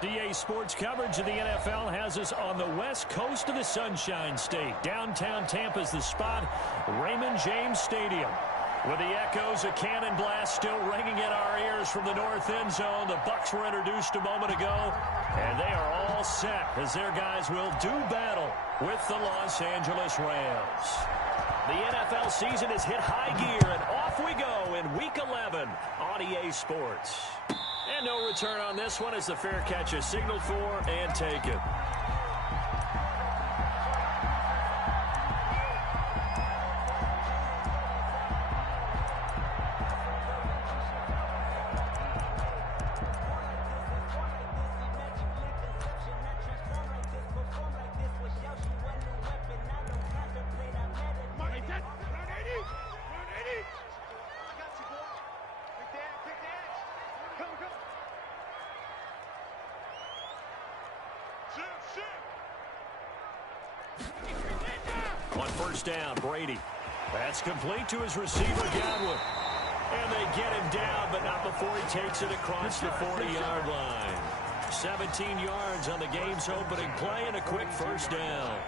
DA Sports coverage of the NFL has us on the west coast of the Sunshine State. Downtown Tampa's the spot, Raymond James Stadium. With the echoes of cannon blast still ringing in our ears from the north end zone, the Bucs were introduced a moment ago, and they are all set as their guys will do battle with the Los Angeles Rams. The NFL season has hit high gear, and off we go in Week 11 on EA Sports. And no return on this one as the fair catch is signaled for and taken. On first down, Brady. That's complete to his receiver, Godwin. And they get him down, but not before he takes it across the 40-yard line. 17 yards on the game's opening play and a quick first down.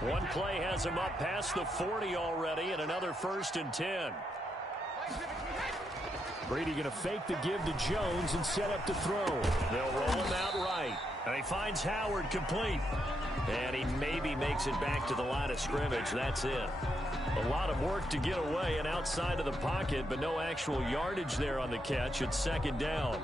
One play has him up past the 40 already, and another 1st and 10. Brady going to fake the give to Jones and set up to throw. They'll roll him out right. And he finds Howard complete. And he maybe makes it back to the line of scrimmage. That's it. A lot of work to get away and outside of the pocket, but no actual yardage there on the catch. It's 2nd down.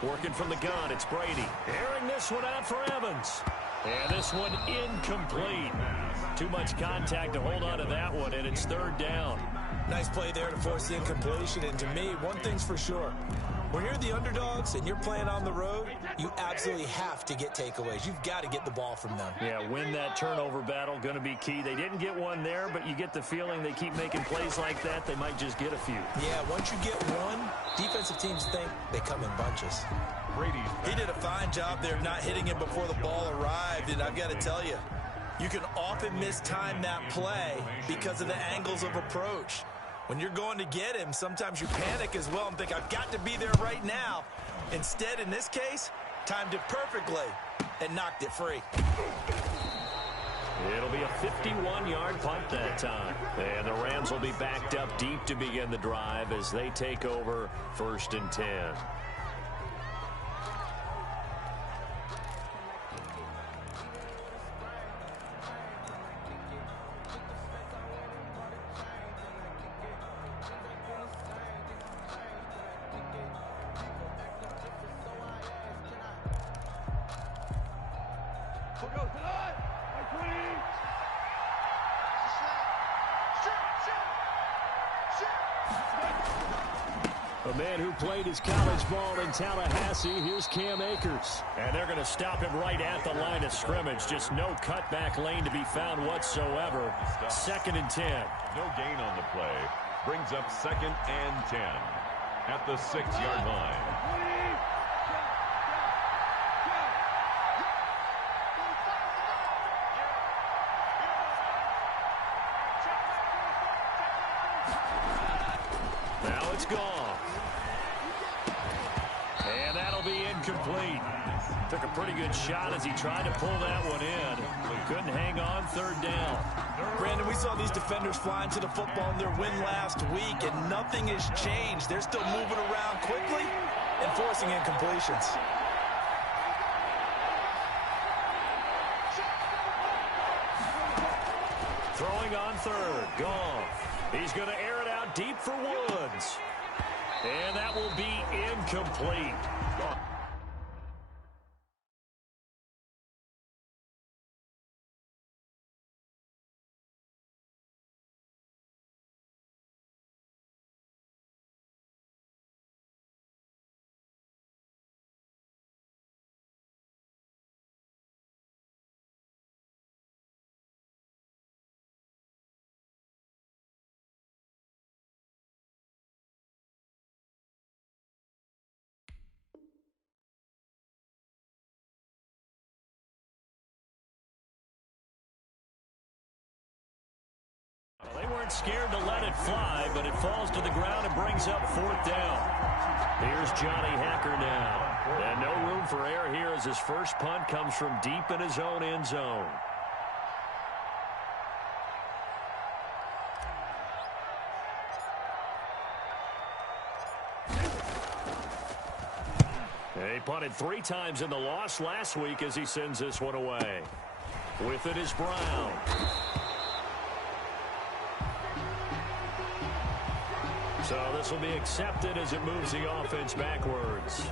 Working from the gun, it's Brady. Airing this one out for Evans. And this one incomplete. Too much contact to hold on to that one, and it's 3rd down. Nice play there to force the incompletion. And to me, one thing's for sure. When you're the underdogs and you're playing on the road, you absolutely have to get takeaways. You've got to get the ball from them. Yeah, win that turnover battle, going to be key. They didn't get one there, but you get the feeling they keep making plays like that, they might just get a few. Yeah, once you get one, defensive teams think they come in bunches. Brady. He did a fine job there of not hitting him before the ball arrived, and I've got to tell you, you can often mistime that play because of the angles of approach. When you're going to get him, sometimes you panic as well and think, I've got to be there right now. Instead, in this case, timed it perfectly and knocked it free. It'll be a 51-yard punt that time. And the Rams will be backed up deep to begin the drive as they take over 1st and 10. A man who played his college ball in Tallahassee, here's Cam Akers. And they're going to stop him right at the line of scrimmage. Just no cutback lane to be found whatsoever. 2nd and 10. No gain on the play. Brings up 2nd and 10 at the 6-yard line. Now it's gone. And that'll be incomplete. Took a pretty good shot as he tried to pull that one in. Couldn't hang on, 3rd down. Brandon, we saw these defenders flying to the football in their win last week, and nothing has changed. They're still moving around quickly and forcing incompletions. Throwing on 3rd, gone. He's going to air it out deep for Woods. And that will be incomplete. weren't scared to let it fly, but it falls to the ground and brings up 4th down. Here's Johnny Hacker now. And no room for error here as his first punt comes from deep in his own end zone. He punted 3 times in the loss last week as he sends this one away. With it is Brown. So this will be accepted as it moves the offense backwards.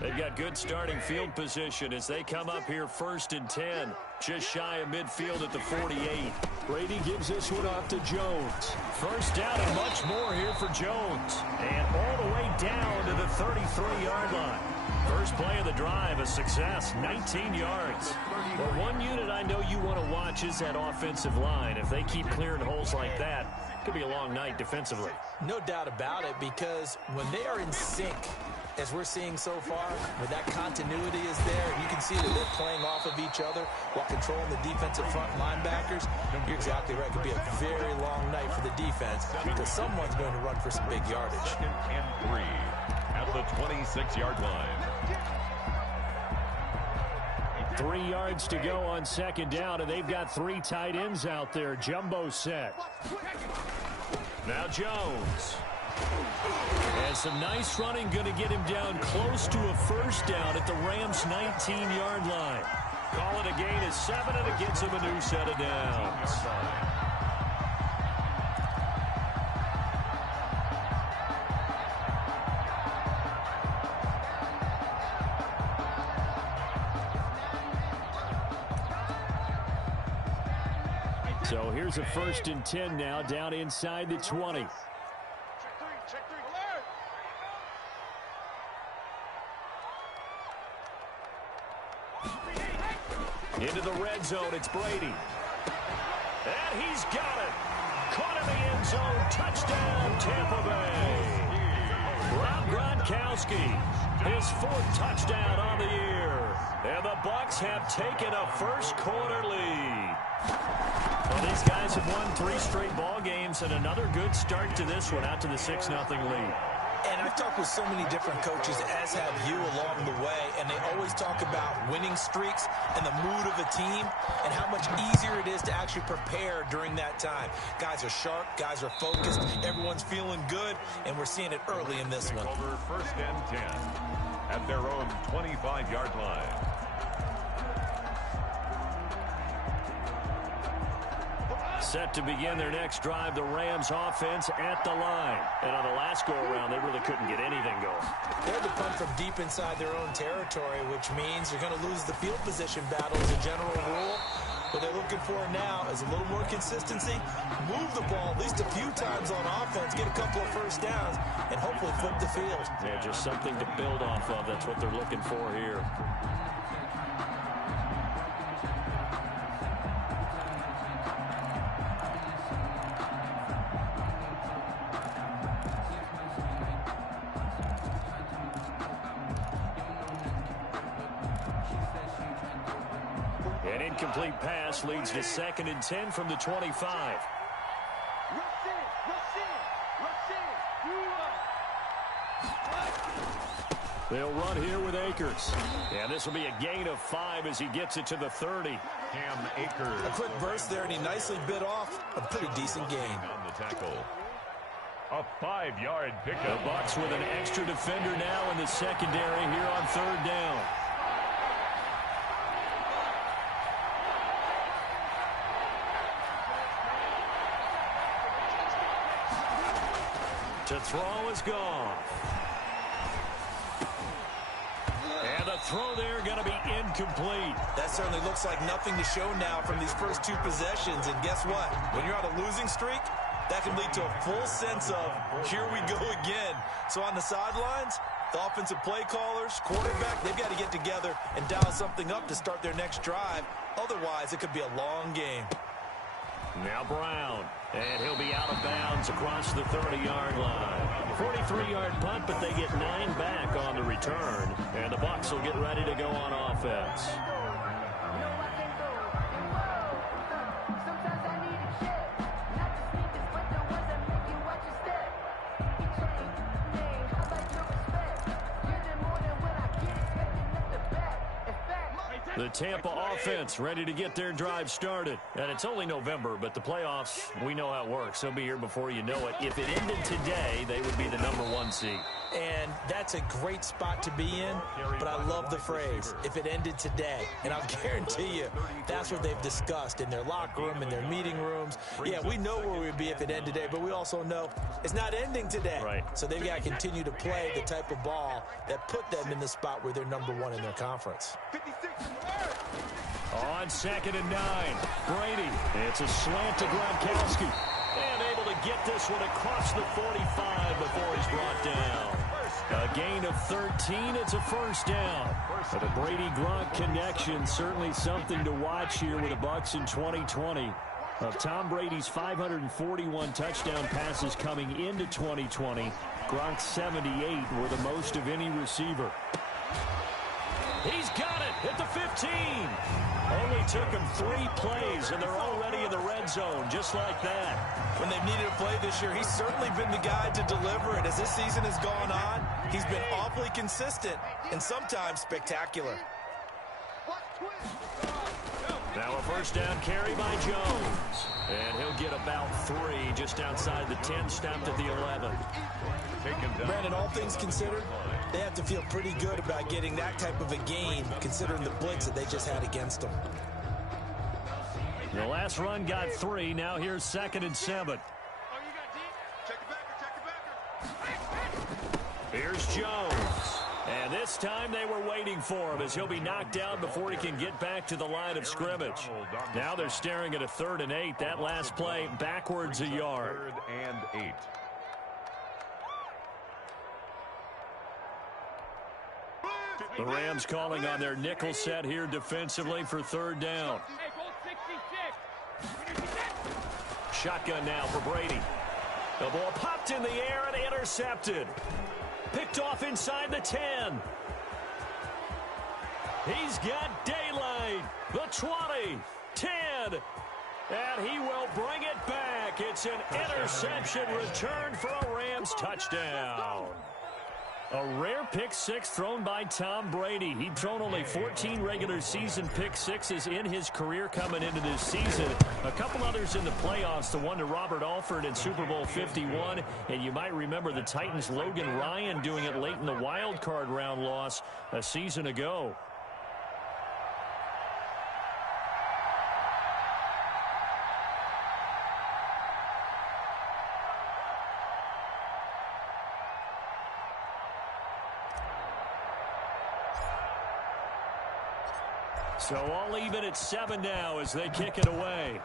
They've got good starting field position as they come up here 1st and 10. Just shy of midfield at the 48. Brady gives this one off to Jones. First down and much more here for Jones. And all the way down to the 33-yard line. First play of the drive, a success, 19 yards. Well, one unit I know you want to watch is that offensive line. If they keep clearing holes like that, it could be a long night defensively. No doubt about it, because when they are in sync, as we're seeing so far, when that continuity is there, you can see that they're playing off of each other while controlling the defensive front linebackers. You're exactly right. It could be a very long night for the defense because someone's going to run for some big yardage. 2nd and 3 at the 26-yard line. 3 yards to go on 2nd down, and they've got 3 tight ends out there. Jumbo set. Now Jones. And some nice running, going to get him down close to a 1st down at the Rams' 19-yard line. Call it a gain of 7, and it gets him a new set of downs. So here's a 1st and 10 now, down inside the 20. Into the red zone, it's Brady. And he's got it. Caught in the end zone. Touchdown, Tampa Bay. Rob Gronkowski, his 4th touchdown on the year. And the Bucs have taken a first-quarter lead. Well, these guys have won 3 straight ball games and another good start to this one out to the 6-0 lead. And I've talked with so many different coaches, as have you, along the way, and they always talk about winning streaks and the mood of a team and how much easier it is to actually prepare during that time. Guys are sharp, guys are focused, everyone's feeling good, and we're seeing it early in this one. Over 1st and 10 at their own 25-yard line. Set to begin their next drive, the Rams offense at the line. And on the last go-around, they really couldn't get anything going. They had to punt from deep inside their own territory, which means they're going to lose the field position battle as a general rule. What they're looking for now is a little more consistency, move the ball at least a few times on offense, get a couple of 1st downs, and hopefully flip the field. Yeah, just something to build off of. That's what they're looking for here. An incomplete pass leads to 2nd and 10 from the 25. They'll run here with Akers. And this will be a gain of 5 as he gets it to the 30. Cam Akers. A quick burst there, and he nicely bit off a pretty decent gain. On the tackle. A 5-yard pickup. The Bucs with an extra defender now in the secondary here on 3rd down. To throw is Goff. And the throw there going to be incomplete. That certainly looks like nothing to show now from these first 2 possessions. And guess what? When you're on a losing streak, that can lead to a full sense of, here we go again. So on the sidelines, The offensive play callers, quarterback, they've got to get together and dial something up to start their next drive. Otherwise, it could be a long game. Now Brown, and he'll be out of bounds across the 30-yard line. 43-yard punt, but they get 9 back on the return, and the Bucs will get ready to go on offense. The Tampa offense ready to get their drive started. And it's only November, but the playoffs, we know how it works. They'll be here before you know it. If it ended today, they would be the #1 seed. And that's a great spot to be in, but I love the phrase, if it ended today. And I'll guarantee you, that's what they've discussed in their locker room, in their meeting rooms. Yeah, we know where we'd be if it ended today, but we also know it's not ending today. Right. So they've got to continue to play the type of ball that put them in the spot where they're #1 in their conference. On 2nd and 9, Brady. It's a slant to Gronkowski. And able to get this one across the 45 before he's brought down. A gain of 13, it's a first down. But the Brady-Gronk connection, certainly something to watch here with the Bucs in 2020. Of Tom Brady's 541 touchdown passes coming into 2020, Gronk's 78 were the most of any receiver. He's got it at the 15. Only took him 3 plays, and they're already in the red zone, just like that. When they've needed a play this year, he's certainly been the guy to deliver it. As this season has gone on, he's been awfully consistent and sometimes spectacular. Now a first down carry by Jones. And he'll get about 3 just outside the 10, stopped at the 11. Brandon, all things considered, they have to feel pretty good about getting that type of a gain, considering the blitz that they just had against them. The last run got 3. Now here's 2nd and 7. Here's Jones. And this time they were waiting for him as he'll be knocked down before he can get back to the line of scrimmage. Now they're staring at a 3rd and 8. That last play backwards a yard. 3rd and 8. The Rams calling on their nickel set here defensively for 3rd down. Shotgun now for Brady. The ball popped in the air and intercepted. Picked off inside the 10. He's got daylight. The 20, 10, and he will bring it back. It's an interception return for a Rams touchdown. A rare pick 6 thrown by Tom Brady. He'd thrown only 14 regular season pick 6s in his career coming into this season. A couple others in the playoffs, the one to Robert Alford in Super Bowl 51. And you might remember the Titans' Logan Ryan doing it late in the wild card round loss a season ago. So all even at 7 now as they kick it away.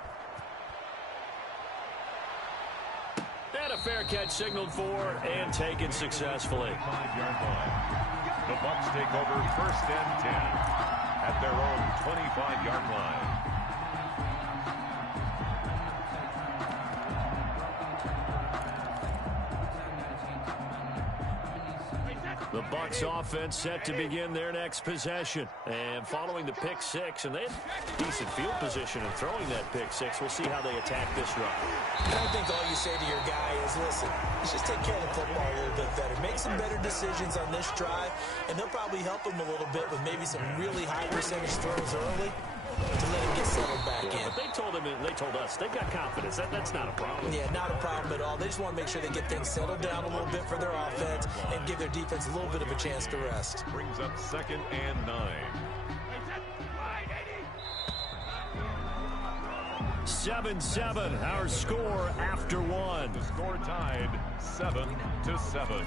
And a fair catch signaled for and taken successfully. 5-yard line. The Bucs take over 1st and 10 at their own 25-yard line. The Bucs offense set to begin their next possession. And following the pick 6, and they had decent field position in throwing that pick 6. We'll see how they attack this drive. I think all you say to your guy is, listen, let's just take care of the football a little bit better. Make some better decisions on this drive, and they'll probably help him a little bit with maybe some really high percentage throws early to let him get settled back in. But they told us they've got confidence. That's not a problem. Yeah, not a problem at all. They just want to make sure they get things settled down a little bit for their offense and give their defense a little bit of a chance to rest. Brings up 2nd and 9. 7-7, our score after 1. The score tied 7-7.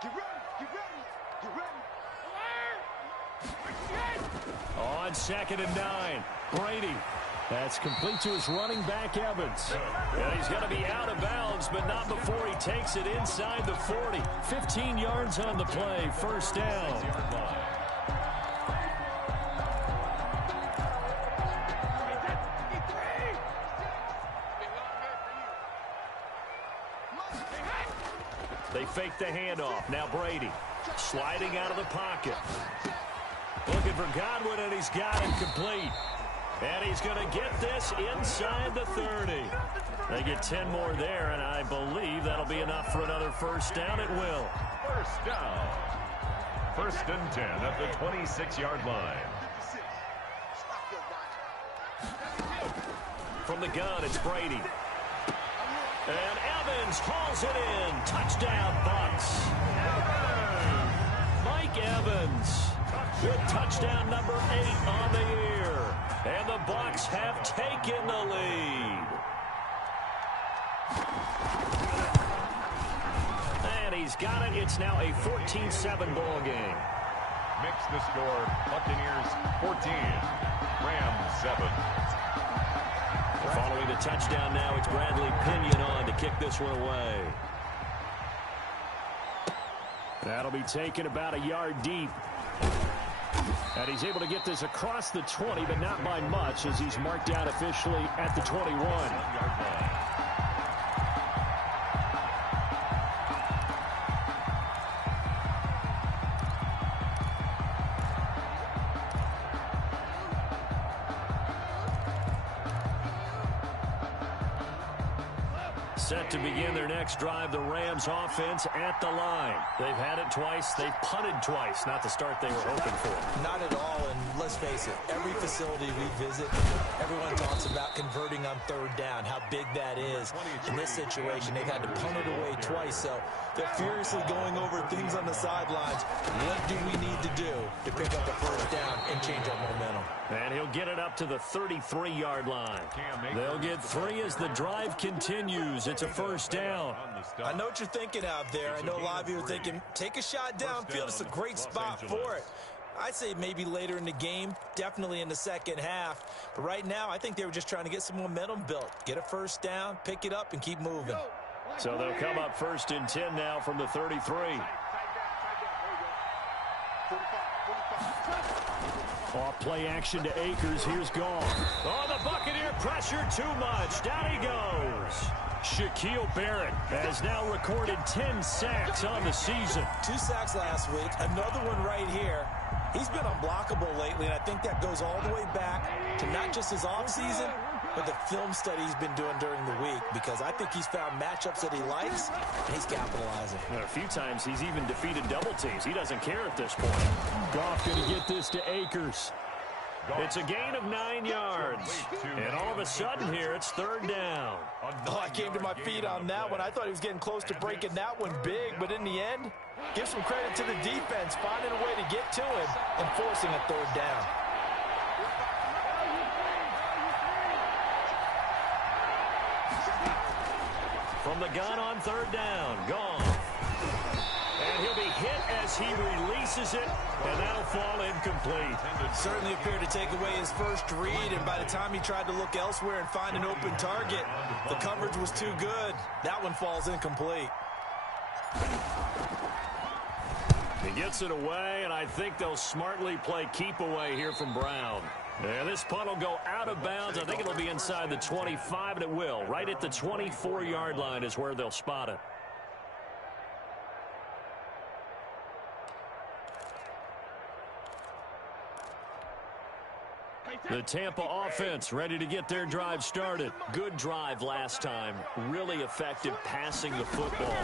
Get ready. On 2nd and 9, Brady. That's complete to his running back, Evans. And he's going to be out of bounds, but not before he takes it inside the 40. 15 yards on the play, first down. They fake the handoff. Now Brady sliding out of the pocket. Looking for Godwin, and he's got him complete. And he's going to get this inside the 30. They get 10 more there, and I believe that'll be enough for another first down. It will. First down. 1st and 10 at the 26-yard line. From the gun, it's Brady. And Evans hauls it in. Touchdown, Bucks. Mike Evans with touchdown number 8 on the year. And the Bucks have taken the lead. And he's got it. It's now a 14-7 ball game. Mix the score. Buccaneers 14. Rams 7. Following the touchdown now, it's Bradley Pinion on to kick this one away. That'll be taken about a yard deep. And he's able to get this across the 20, but not by much, as he's marked out officially at the 21. Set to begin their next drive, the Rams offense at the line. They've had it twice. They've punted twice. Not the start they were hoping for. Not at all, and let's face it, every facility we visit, everyone talks about converting on 3rd down, how big that is. In this situation, they've had to punt it away twice, so they're furiously going over things on the sidelines. What do we need to do to pick up the 1st down and change our momentum? And he'll get it up to the 33-yard line. They'll get 3 as the drive continues. It's a 1st down. I know what you're thinking out there. I know a lot of you are thinking, take a shot downfield. It's a great spot for it. I'd say maybe later in the game, definitely in the second half. But right now, I think they were just trying to get some momentum built. Get a 1st down, pick it up, and keep moving. So they'll come up 1st and 10 now from the 33. Off play action to Akers. Here's Gall. Oh, the Buccaneer pressure too much. Down he goes. Shaquille Barrett has now recorded 10 sacks on the season. 2 sacks last week. Another one right here. He's been unblockable lately, and I think that goes all the way back to not just his offseason, but the film study he's been doing during the week, because I think he's found matchups that he likes, and he's capitalizing. And a few times he's even defeated double teams. He doesn't care at this point. Goff going to get this to Akers. It's a gain of 9 yards. And all of a sudden here, it's 3rd down. Oh, I came to my feet on that one. I thought he was getting close to breaking that one big, but in the end, give some credit to the defense, finding a way to get to him and forcing a 3rd down. From the gun on 3rd down, gone. And he'll be hit as he releases it, and that'll fall incomplete. Certainly appeared to take away his first read, and by the time he tried to look elsewhere and find an open target, the coverage was too good. That one falls incomplete. He gets it away, and I think they'll smartly play keep away here from Brown. And this punt will go out of bounds. I think it'll be inside the 25, and it will. Right at the 24-yard line is where they'll spot it. The Tampa offense ready to get their drive started. Good drive last time. Really effective passing the football.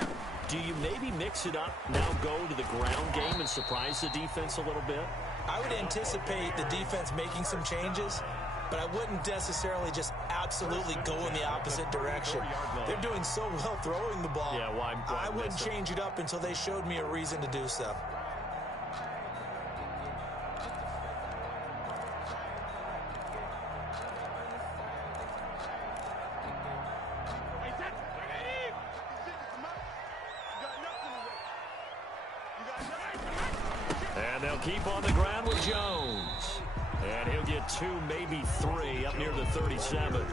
Do you maybe mix it up, now go to the ground game and surprise the defense a little bit? I would anticipate the defense making some changes, but I wouldn't necessarily just absolutely go in the opposite direction. They're doing so well throwing the ball. Yeah, why I wouldn't change it up until they showed me a reason to do so. they'll keep on the ground with Jones. And he'll get 2, maybe 3 up near the 37.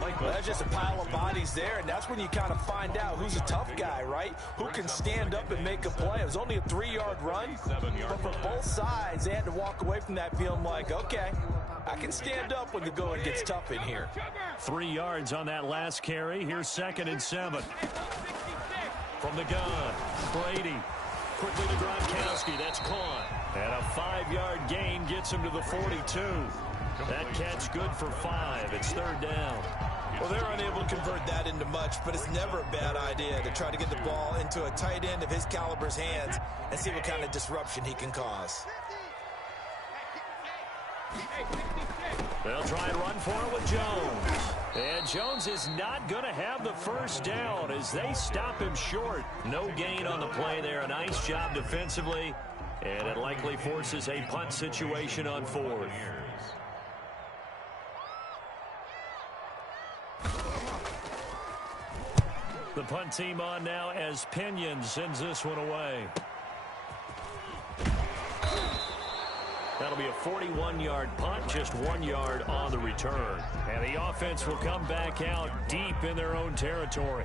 Well, that's just a pile of bodies there, and that's when you kind of find out who's a tough guy, right? Who can stand up and make a play. It was only a 3-yard run, but for both sides, they had to walk away from that feeling like, okay, I can stand up when the going gets tough in here. 3 yards on that last carry. Here's 2nd and 7. From the gun, Brady. Quickly to Gronkowski. That's caught. And a 5-yard gain gets him to the 42. That catch good for 5. It's 3rd down. Well, they're unable to convert that into much, but it's never a bad idea to try to get the ball into a tight end of his caliber's hands and see what kind of disruption he can cause. They'll try and run for it with Jones. And Jones is not going to have the first down as they stop him short. No gain on the play there. A nice job defensively. And it likely forces a punt situation on 4th. The punt team on now as Pinion sends this one away. That'll be a 41-yard punt, just 1 yard on the return. And the offense will come back out deep in their own territory.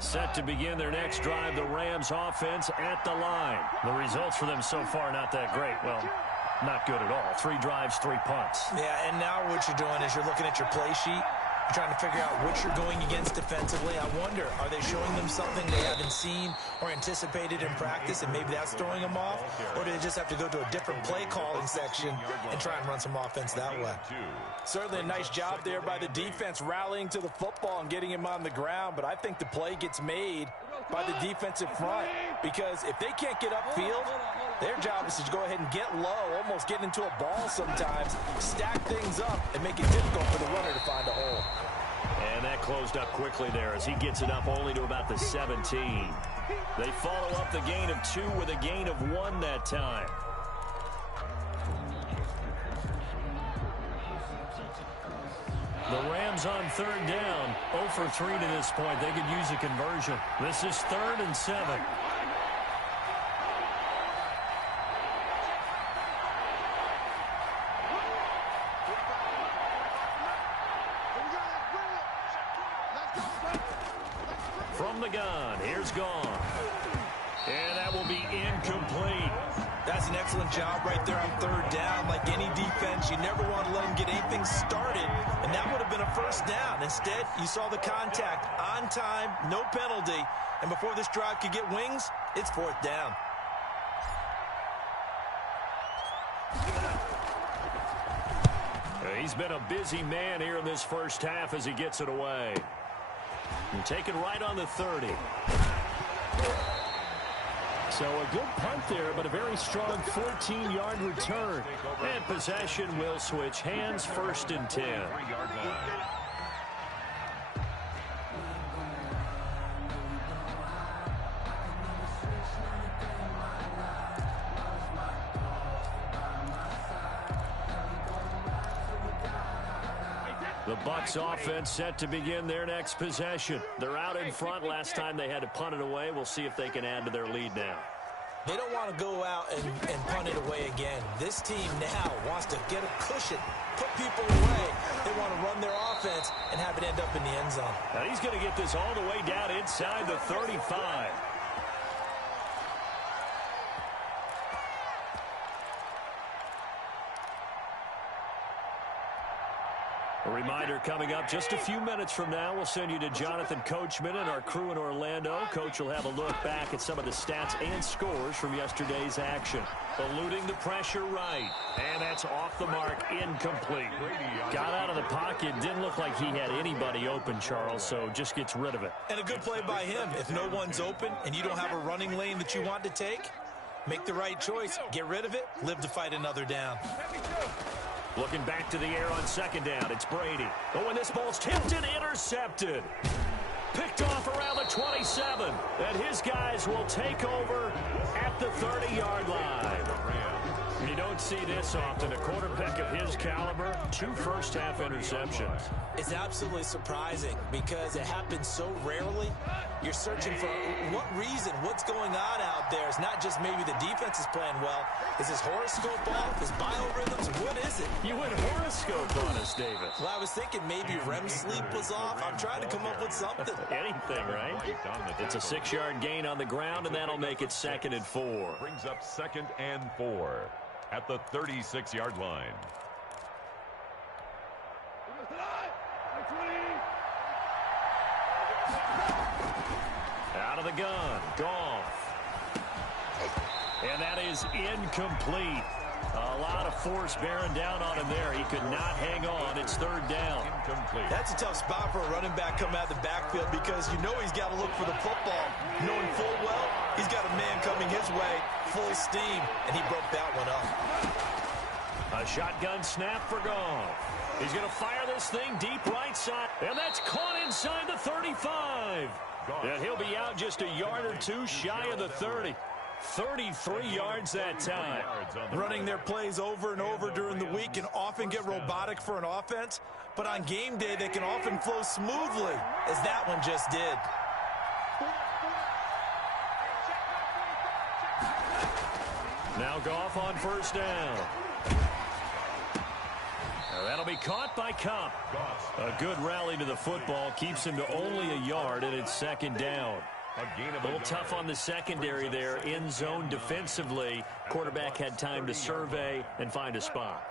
Set to begin their next drive, the Rams offense at the line. The results for them so far not that great. Well, not good at all. 3 drives, 3 punts. Yeah, and now what you're doing is you're looking at your play sheet. You're trying to figure out what you're going against defensively. I wonder, are they showing them something they haven't seen or anticipated in practice, and maybe that's throwing them off? Or do they just have to go to a different play calling section and try and run some offense that way? Certainly a nice job there by the defense rallying to the football and getting him on the ground, but I think the play gets made by the defensive front, because if they can't get upfield, their job is to go ahead and get low, almost get into a ball sometimes, stack things up, and make it difficult for the runner to find a hole. And that closed up quickly there as he gets it up only to about the 17. They follow up the gain of 2 with a gain of 1 that time. The Rams on 3rd down, 0 for 3 to this point. They could use a conversion. This is 3rd and 7. From the gun, here's Gone. And that will be incomplete. That's an excellent job right there on 3rd down. Like any defense, you never want to let them get anything started, and that would have been a first down. Instead, you saw the contact on time, no penalty, and before this drive could get wings, it's 4th down. He's been a busy man here in this first half as he gets it away. And taken right on the 30. So a good punt there, but a very strong 14-yard return. And possession will switch hands, 1st and 10. The Bucs offense set to begin their next possession. They're out in front. Last time they had to punt it away. We'll see if they can add to their lead now. They don't want to go out and punt it away again. This team now wants to get a cushion, put people away. They want to run their offense and have it end up in the end zone. Now he's going to get this all the way down inside the 35. A reminder coming up just a few minutes from now, we'll send you to Jonathan Coachman and our crew in Orlando. Coach will have a look back at some of the stats and scores from yesterday's action. Eluding the pressure right, and that's off the mark, incomplete. Got out of the pocket, didn't look like he had anybody open, Charles, so just gets rid of it. And a good play by him. If no one's open and you don't have a running lane that you want to take, make the right choice, get rid of it, live to fight another down. Looking back to the air on 2nd down, it's Brady. Oh, and this ball's tipped and intercepted. Picked off around the 27. And his guys will take over at the 30-yard line. You don't see this often. A quarterback of his caliber, 2 first-half interceptions. It's absolutely surprising because it happens so rarely. You're searching for what reason, what's going on out there. It's not just maybe the defense is playing well. Is his horoscope off? His biorhythms? What is it? You went horoscope on us, David. Well, I was thinking maybe REM sleep was off. I'm trying to come up with something. Anything, right? It's a 6-yard gain on the ground, and that'll make it 2nd and 4. Brings up 2nd and 4 at the 36-yard line. Out of the gun, Goff. And that is incomplete. A lot of force bearing down on him there. He could not hang on. It's 3rd down. Incomplete. That's a tough spot for a running back coming out of the backfield because you know he's got to look for the football, knowing full well he's got a man coming his way, full steam, and he broke that one up. A shotgun snap for Goff. He's going to fire this thing deep right side, and that's caught inside the 35. And he'll be out just a yard or 2 shy of the 30. 33 yards that time. Running their plays over and over during the week can often get robotic for an offense, but on game day they can often flow smoothly, as that one just did. Now Goff on 1st down. That'll be caught by Cup. A good rally to the football keeps him to only a yard, and it's 2nd down. A little tough on the secondary there, in zone defensively. Quarterback had time to survey and find a spot.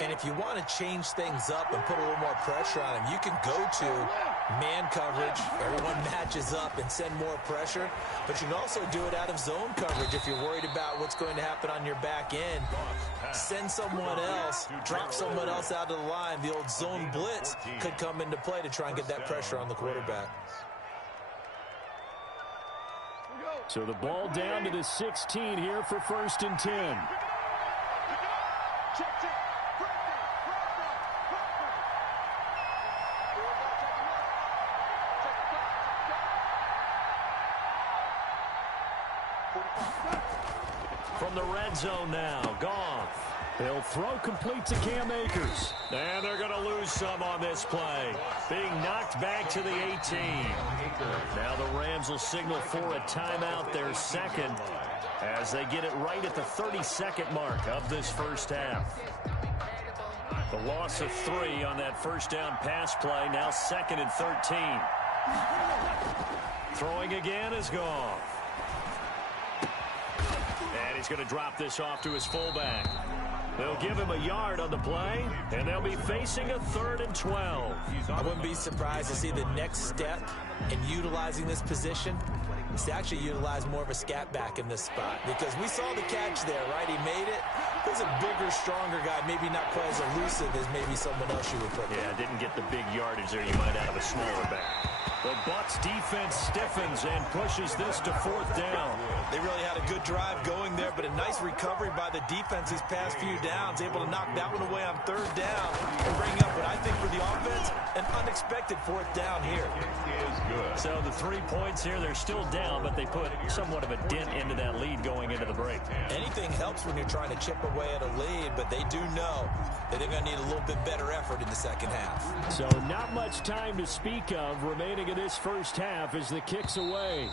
And if you want to change things up and put a little more pressure on him, you can go to man coverage. Everyone matches up and send more pressure. But you can also do it out of zone coverage if you're worried about what's going to happen on your back end. Send someone else, drop someone else out of the line. The old zone blitz could come into play to try and get that pressure on the quarterback. So the ball down to the 16 here for 1st and 10. From the red zone now, Goff. They'll throw complete to Cam Akers. And they're going to lose some on this play. Being knocked back to the 18. Now the Rams will signal for a timeout, their 2nd, as they get it right at the 32nd mark of this 1st half. The loss of 3 on that 1st down pass play, now 2nd and 13. Throwing again is Goff. And he's going to drop this off to his fullback. They'll give him a yard on the play, and they'll be facing a 3rd and 12. I wouldn't be surprised to see the next step in utilizing this position is to actually utilize more of a scat back in this spot, because we saw the catch there, right? He made it. There's a bigger, stronger guy, maybe not quite as elusive as maybe someone else you would put there. Yeah, didn't get the big yardage there. You might have a smaller back. The Bucs defense stiffens and pushes this to 4th down. They really had a good drive going there, but a nice recovery by the defense these past few downs, able to knock that one away on 3rd down and bring up what I think for the offense, an unexpected 4th down here. So the 3 points here, they're still down, but they put somewhat of a dent into that lead going into the break. Anything helps when you're trying to chip away at a lead, but they do know that they're going to need a little bit better effort in the 2nd half. So not much time to speak of remaining in this 1st half as the kick's away.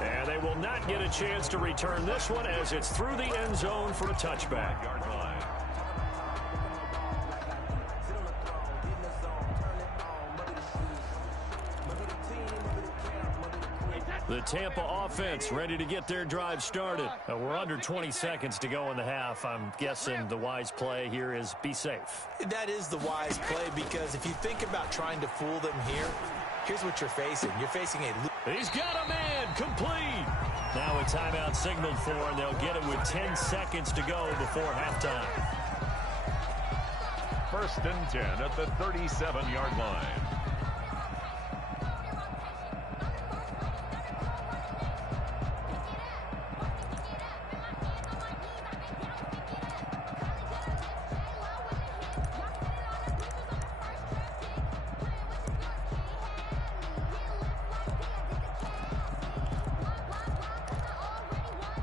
And they will not get a chance to return this one as it's through the end zone for a touchback. The Tampa offense ready to get their drive started. We're under 20 seconds to go in the half. I'm guessing the wise play here is be safe. That is the wise play, because if you think about trying to fool them here, here's what you're facing. You're facing a... He's got a man, complete. Now a timeout signaled for, and they'll get it with 10 seconds to go before halftime. 1st and 10 at the 37-yard line.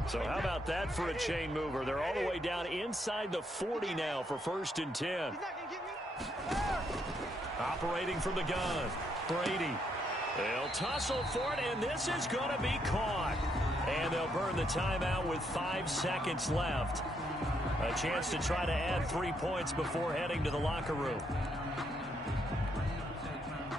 So how about that for a chain mover? They're all the way down inside the 40 now for 1st and 10. Operating from the gun, Brady. They'll tussle for it, and this is going to be caught. And they'll burn the timeout with 5 seconds left. A chance to try to add 3 points before heading to the locker room.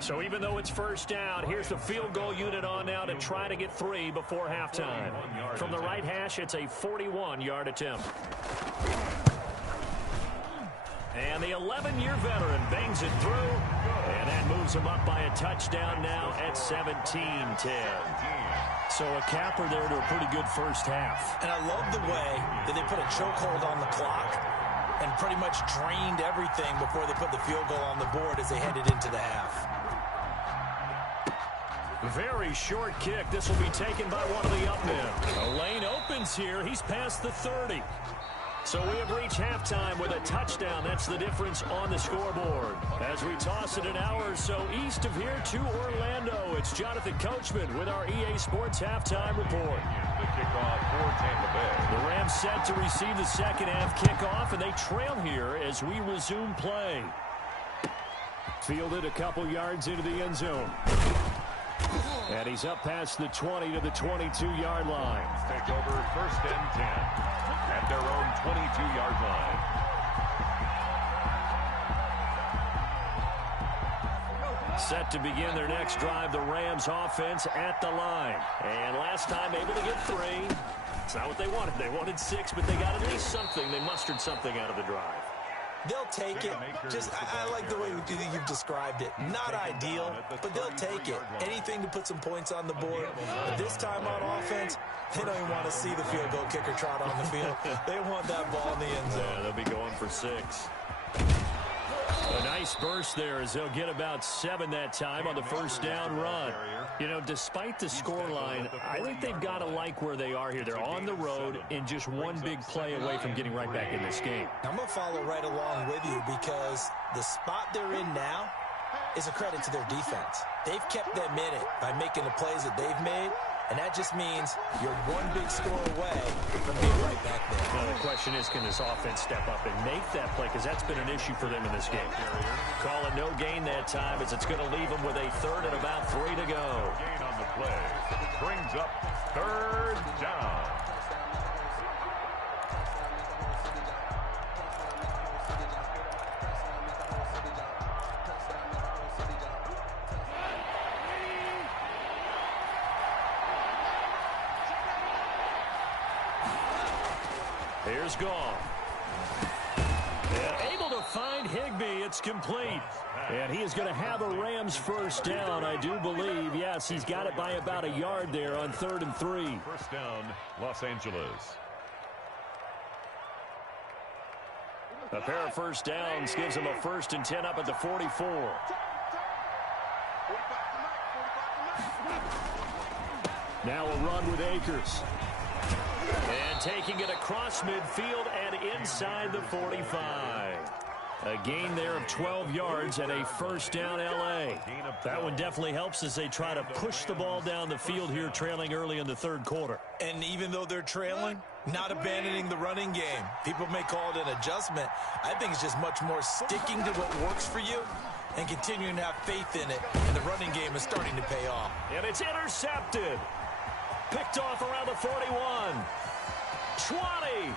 So even though it's 1st down, here's the field goal unit on now to try to get 3 before halftime. From the right hash, it's a 41-yard attempt. And the 11-year veteran bangs it through, and that moves him up by a touchdown now at 17-10. So a capper there to a pretty good 1st half. And I love the way that they put a chokehold on the clock and pretty much drained everything before they put the field goal on the board as they headed into the half. Very short kick. This will be taken by one of the up men. A lane opens here. He's past the 30. So we have reached halftime with a touchdown. That's the difference on the scoreboard. As we toss it an hour or so east of here to Orlando, it's Jonathan Coachman with our EA Sports Halftime Report. The kickoff for Tampa Bay. The Rams set to receive the 2nd half kickoff, and they trail here as we resume play. Fielded a couple yards into the end zone. And he's up past the 20 to the 22-yard line. Take over 1st and 10 at their own 22-yard line. Set to begin their next drive, the Rams offense at the line. And last time able to get 3. It's not what they wanted. They wanted 6, but they got at least something. They mustered something out of the drive. They'll take it. Just, I like the way you've described it. Not ideal, but they'll take it. Anything to put some points on the board. But this time on offense, they don't even want to see the field goal kicker trot on the field. They want that ball in the end zone. Yeah, they'll be going for 6. A nice burst there as they'll get about 7 that time on the 1st down run. You know, despite the scoreline, I think they've got to like where they are here. They're on the road and just one big play away from getting right back in this game. I'm going to follow right along with you because the spot they're in now is a credit to their defense. They've kept them in it by making the plays that they've made, and that just means you're one big score away from being right back there. Now the question is, can this offense step up and make that play? Because that's been an issue for them in this game. Call it no gain that time as it's going to leave them with a 3rd and about 3 to go. Gain on the play brings up 3rd down. Here's Gall. And able to find Higbee. It's complete. And he is going to have a Rams 1st down, I do believe. Yes, he's got it by about a yard there on 3rd and 3. 1st down, Los Angeles. A pair of 1st downs gives him a 1st and 10 up at the 44. Now a run with Akers. And taking it across midfield and inside the 45. A gain there of 12 yards and a 1st down L.A. That one definitely helps as they try to push the ball down the field here, trailing early in the 3rd quarter. And even though they're trailing, not abandoning the running game. People may call it an adjustment. I think it's just much more sticking to what works for you and continuing to have faith in it. And the running game is starting to pay off. And it's intercepted. Picked off around the 41. 20.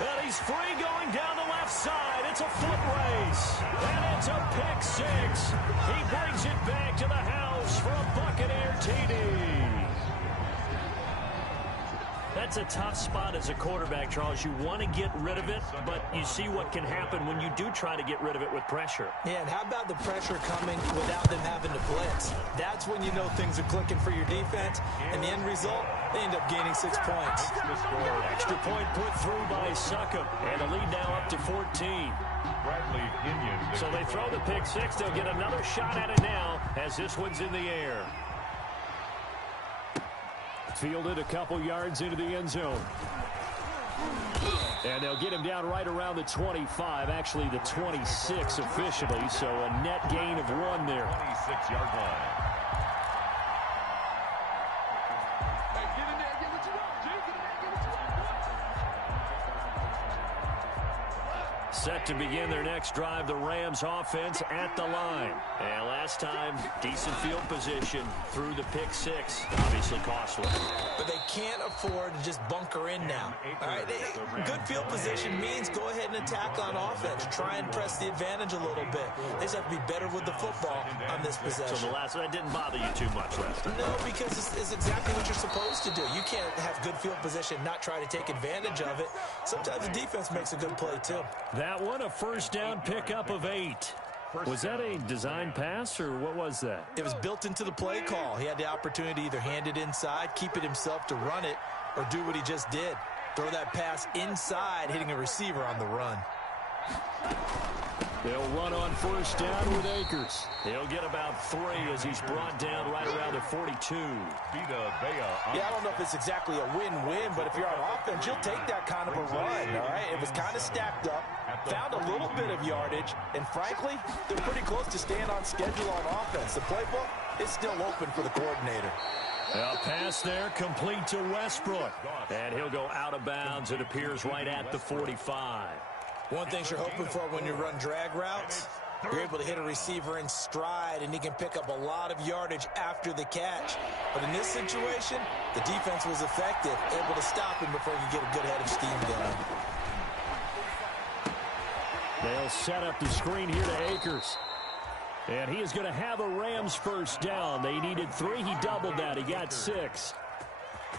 And he's free going down the left side. It's a foot race. And it's a pick 6. He brings it back to the house for a Buccaneer TD. That's a tough spot as a quarterback, Charles. You want to get rid of it, but you see what can happen when you do try to get rid of it with pressure. Yeah, and how about the pressure coming without them having to blitz? That's when you know things are clicking for your defense, and the end result, they end up gaining 6 points. Extra point put through by Succop, and the lead now up to 14. Bradley Pinion. So they throw the pick 6. They'll get another shot at it now as this one's in the air. Fielded a couple yards into the end zone. And they'll get him down right around the 25, actually the 26 officially, so a net gain of 1 there. 26-yard line. Set to begin their next drive, the Rams offense at the line. And last time, decent field position through the pick six. Obviously costly. But they can't afford to just bunker in now. All right, good field position means go ahead and attack on offense. Try and press the advantage a little bit. They just have to be better with the football on this possession. So that didn't bother you too much last time? No, because it's exactly what you're supposed to do. You can't have good field position, not try to take advantage of it. Sometimes the defense makes a good play, too. That one, a first down pickup of 8. Was that a design pass, or what was that? It was built into the play call. He had the opportunity to either hand it inside, keep it himself to run it, or do what he just did. Throw that pass inside, hitting a receiver on the run. They'll run on first down with Akers. He'll get about 3 as he's brought down right around the 42. Yeah, I don't know if it's exactly a win-win, but if you're on offense, you'll take that kind of a run, all right? It was kind of stacked up, found a little bit of yardage, and frankly, they're pretty close to staying on schedule on offense. The playbook is still open for the coordinator. A pass there, complete to Westbrook. And he'll go out of bounds. It appears right at the 45. One thing you're hoping for when you run drag routes, you're able to hit a receiver in stride, and he can pick up a lot of yardage after the catch. But in this situation, the defense was effective, able to stop him before he could get a good head of steam going. They'll set up the screen here to Akers. And he is going to have a Rams first down. They needed 3. He doubled that. He got 6.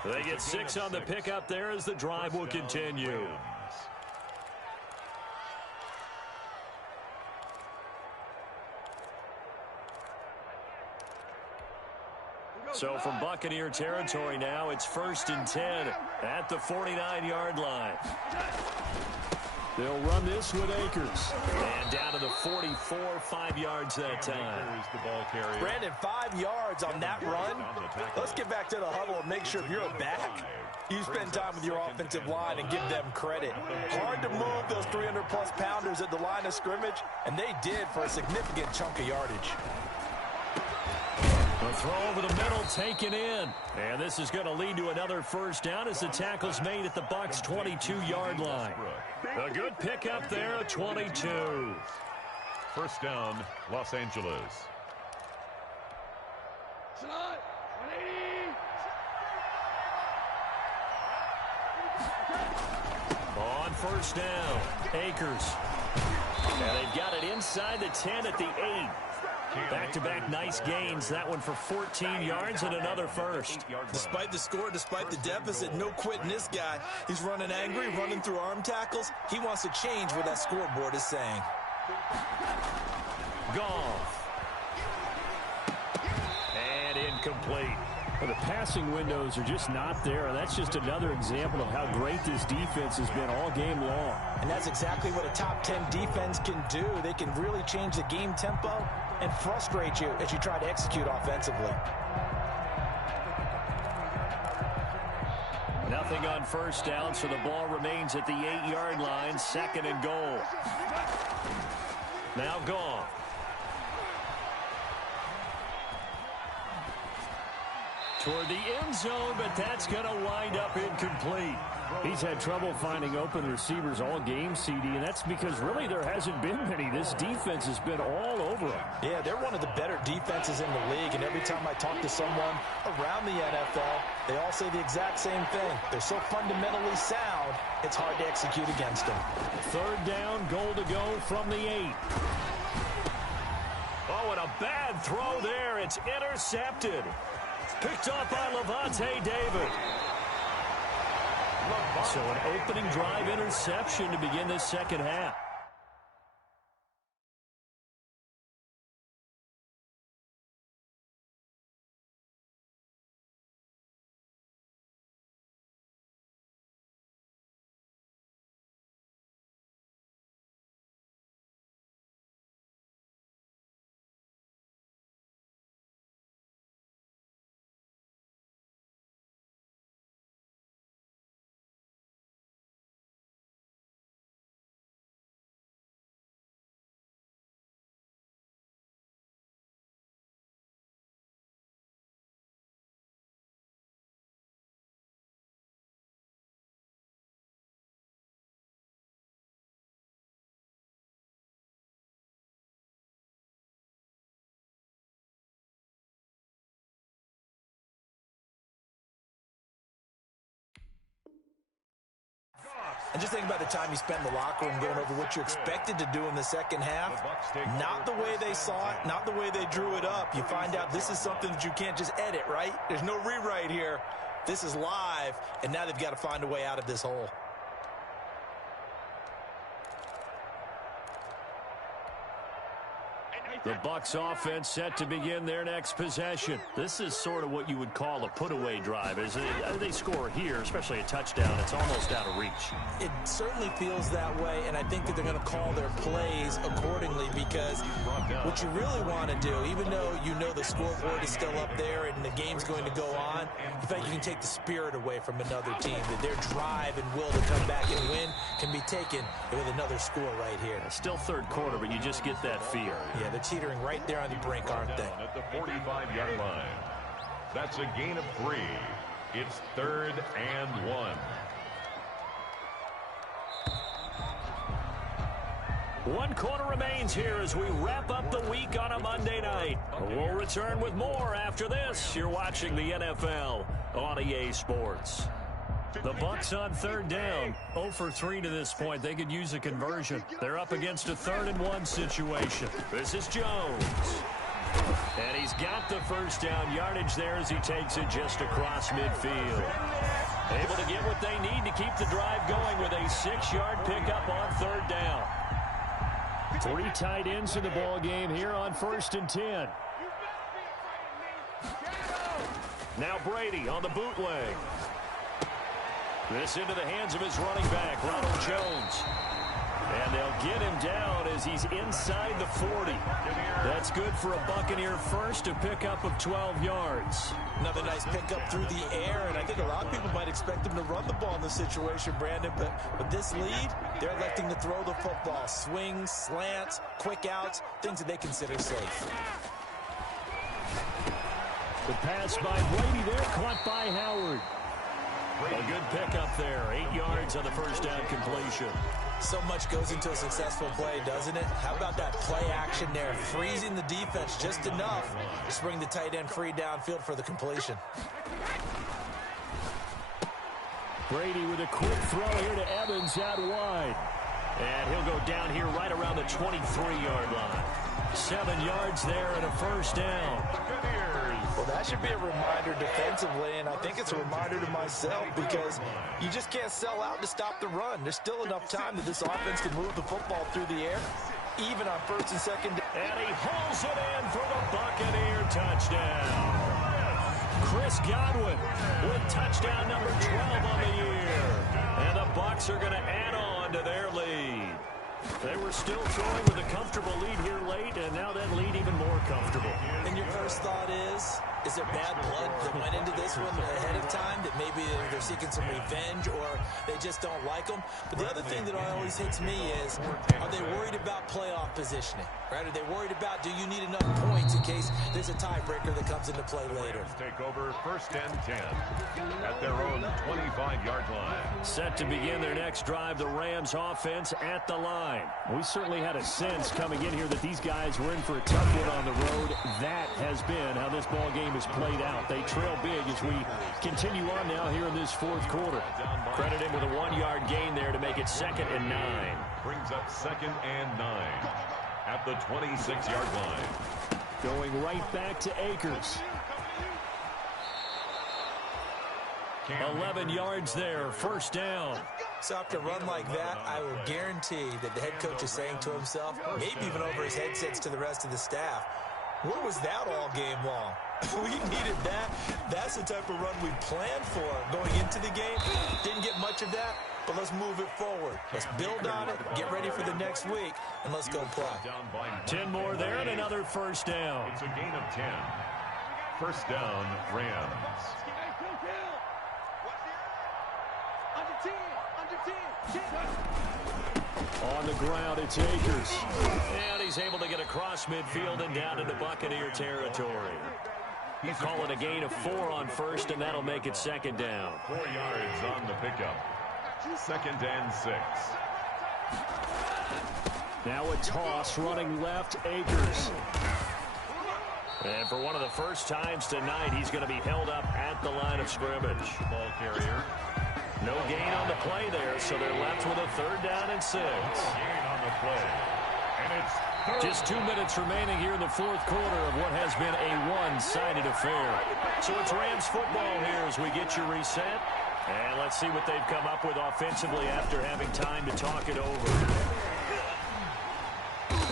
They get 6 on the pickup there as the drive will continue. So from Buccaneer territory now, it's 1st and 10 at the 49-yard line. They'll run this with Akers. And down to the 44, 5 yards that time. Brandon, 5 yards on that run. Let's get back to the huddle and make sure if you're a back, you spend time with your offensive line and give them credit. Hard to move those 300-plus pounders at the line of scrimmage, and they did for a significant chunk of yardage. A throw over the middle taken in. And this is going to lead to another first down as the tackle's made at the Bucs' 22-yard line. A good pickup there at 22. First down, Los Angeles. On first down, Akers. And they've got it inside the 10 at the 8. Back-to-back nice gains. That one for 14 yards and another first. Despite the score, despite the deficit, no quitting this guy. He's running angry, running through arm tackles. He wants to change what that scoreboard is saying. Goff. And incomplete. Well, the passing windows are just not there. That's just another example of how great this defense has been all game long. And that's exactly what a top 10 defense can do. They can really change the game tempo and frustrate you as you try to execute offensively. Nothing on first down, so the ball remains at the 8-yard line, 2nd and goal. Now Goff. Toward the end zone, but that's going to wind up incomplete. He's had trouble finding open receivers all game, CD, and that's because really there hasn't been many. This defense has been all over them. Yeah, they're one of the better defenses in the league, and every time I talk to someone around the NFL, they all say the exact same thing. They're so fundamentally sound, it's hard to execute against them. 3rd down, goal to go from the 8. Oh, and a bad throw there. It's intercepted. Picked off by Levante David. So an opening drive interception to begin this second half. And just think about the time you spent in the locker room going over what you expected to do in the second half. Not the way they saw it, not the way they drew it up. You find out this is something that you can't just edit, right? There's no rewrite here. This is live, and now they've got to find a way out of this hole. The Bucs offense set to begin their next possession. This is sort of what you would call a put-away drive. As they score here, especially a touchdown, it's almost out of reach. It certainly feels that way, and I think that they're going to call their plays accordingly, because what you really want to do, even though you know the scoreboard is still up there and the game's going to go on, in fact, you can take the spirit away from another team, that their drive and will to come back and win can be taken with another score right here. Still third quarter, but you just get that fear. Yeah, they're teetering right there on the brink, aren't they? At the 45-yard line. That's a gain of 3. It's 3rd and 1. 1 quarter remains here as we wrap up the week on a Monday night. We'll return with more after this. You're watching the NFL on EA Sports. The Bucs on 3rd down, 0 for 3 to this point. They could use a conversion. They're up against a 3rd and 1 situation. This is Jones. And he's got the first down yardage there as he takes it just across midfield. Able to get what they need to keep the drive going with a 6-yard pickup on 3rd down. 3 tight ends in the ball game here on 1st and 10. Now Brady on the bootleg. This into the hands of his running back, Ronald Jones. And they'll get him down as he's inside the 40. That's good for a Buccaneer first, a pickup of 12 yards. Another nice pickup through the air, and I think a lot of people might expect him to run the ball in this situation, Brandon, but with this lead, they're electing to throw the football. Swings, slants, quick outs, things that they consider safe. The pass by Brady there, caught by Howard. A good pickup there, 8 yards on the first down completion. So much goes into a successful play, doesn't it? How about that play action there, freezing the defense just enough to bring the tight end free downfield for the completion. Brady with a quick throw here to Evans out wide. And he'll go down here right around the 23-yard line. 7 yards there and a first down. Well, that should be a reminder defensively, and I think it's a reminder to myself, because you just can't sell out to stop the run. There's still enough time that this offense can move the football through the air, even on 1st and 2nd. And he hauls it in for the Buccaneer touchdown. Chris Godwin with touchdown number 12 on the year. And the Bucs are going to add on to their lead. They were still throwing with a comfortable lead here late, and now that lead even more comfortable. And your first thought is there bad blood that went into this one ahead of time, that maybe they're seeking some revenge or they just don't like them? But the other thing that always hits me is, are they worried about playoff positioning? Right? Are they worried about, do you need enough points in case there's a tiebreaker that comes into play later? Take over 1st and 10 at their own 25-yard line. Set to begin their next drive, the Rams offense at the line. We certainly had a sense coming in here that these guys were in for a tough one on the road. That has been how this ball game is played out. They trail big as we continue on now here in this 4th quarter. Credit him with a 1-yard gain there to make it 2nd and 9. Brings up 2nd and 9 at the 26-yard line. Going right back to Akers. 11 yards there, first down. So after a run like that, I will guarantee that the head coach is saying to himself, maybe even over his headsets to the rest of the staff, where was that all game long? We needed that. That's the type of run we planned for going into the game. Didn't get much of that, but let's move it forward. Let's build on it, get ready for the next week, and let's go play. 10 more there and another first down. It's a gain of 10. First down, Rams. On the ground, it's Akers. And he's able to get across midfield and down into Buccaneer territory. He's calling a gain of 4 on first, and that'll make it 2nd down. 4 yards on the pickup. 2nd and 6. Now a toss running left, Akers. And for one of the first times tonight, he's going to be held up at the line of scrimmage. Ball carrier. No gain on the play there, so they're left with a 3rd down and 6. Gain on the play. And it's just 2 minutes remaining here in the 4th quarter of what has been a one-sided affair. So it's Rams football here as we get you reset. And let's see what they've come up with offensively after having time to talk it over.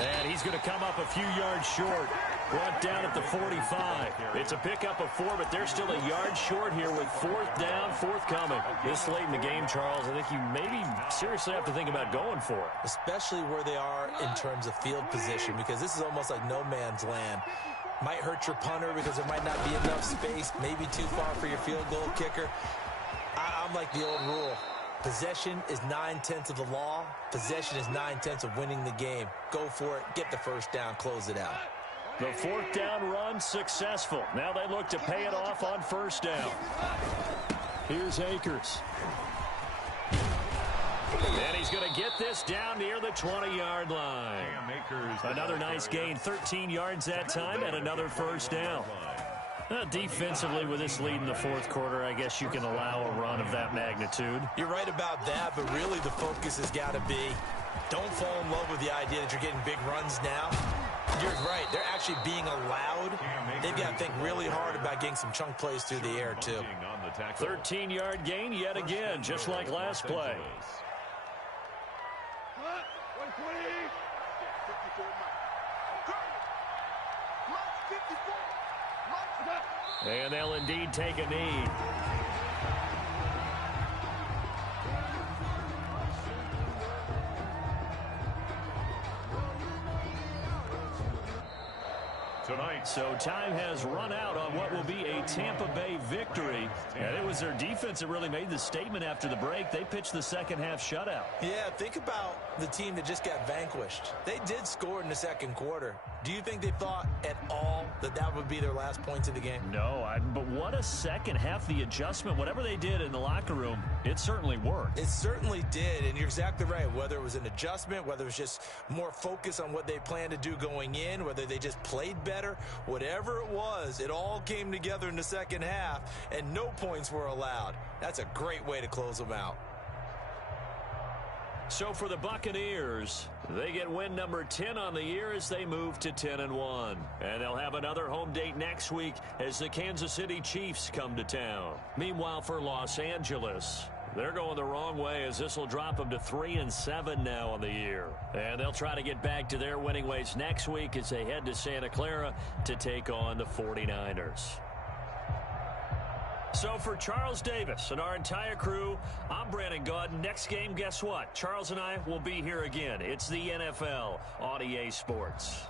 And he's going to come up a few yards short. Brought down at the 45. It's a pickup of 4, but they're still a yard short here with 4th down, forthcoming. This late in the game, Charles, I think you maybe seriously have to think about going for it. Especially where they are in terms of field position, because this is almost like no man's land. Might hurt your punter because there might not be enough space, maybe too far for your field goal kicker. I'm like the old rule. Possession is 9/10 of the law. Possession is 9/10 of winning the game. Go for it. Get the 1st down. Close it out. The 4th down run successful. Now they look to pay it off on 1st down. Here's Akers. And he's going to get this down near the 20-yard line. Another nice gain, 13 yards that time, and another 1st down. Defensively, with this lead in the 4th quarter, I guess you can allow a run of that magnitude. You're right about that, but really the focus has got to be don't fall in love with the idea that you're getting big runs now. You're right. They're actually being allowed. They've got to think really hard about getting some chunk plays through the air, too. 13-yard gain yet again, just like last play. And they'll indeed take a knee. Tonight. So time has run out on what will be a Tampa Bay victory. And it was their defense that really made the statement after the break. They pitched the second-half shutout. Yeah, think about the team that just got vanquished. They did score in the 2nd quarter. Do you think they thought at all that that would be their last points of the game? No, but what a second half. The adjustment, whatever they did in the locker room, it certainly worked. It certainly did, and you're exactly right. Whether it was an adjustment, whether it was just more focus on what they planned to do going in, whether they just played better, whatever it was, it all came together in the 2nd half, and no points were allowed. That's a great way to close them out. So for the Buccaneers, they get win number 10 on the year as they move to 10-1. And they'll have another home date next week as the Kansas City Chiefs come to town. Meanwhile, for Los Angeles, they're going the wrong way as this will drop them to 3-7 now on the year. And they'll try to get back to their winning ways next week as they head to Santa Clara to take on the 49ers. So for Charles Davis and our entire crew, I'm Brandon Gaudin. Next game, guess what? Charles and I will be here again. It's the NFL on EA Sports.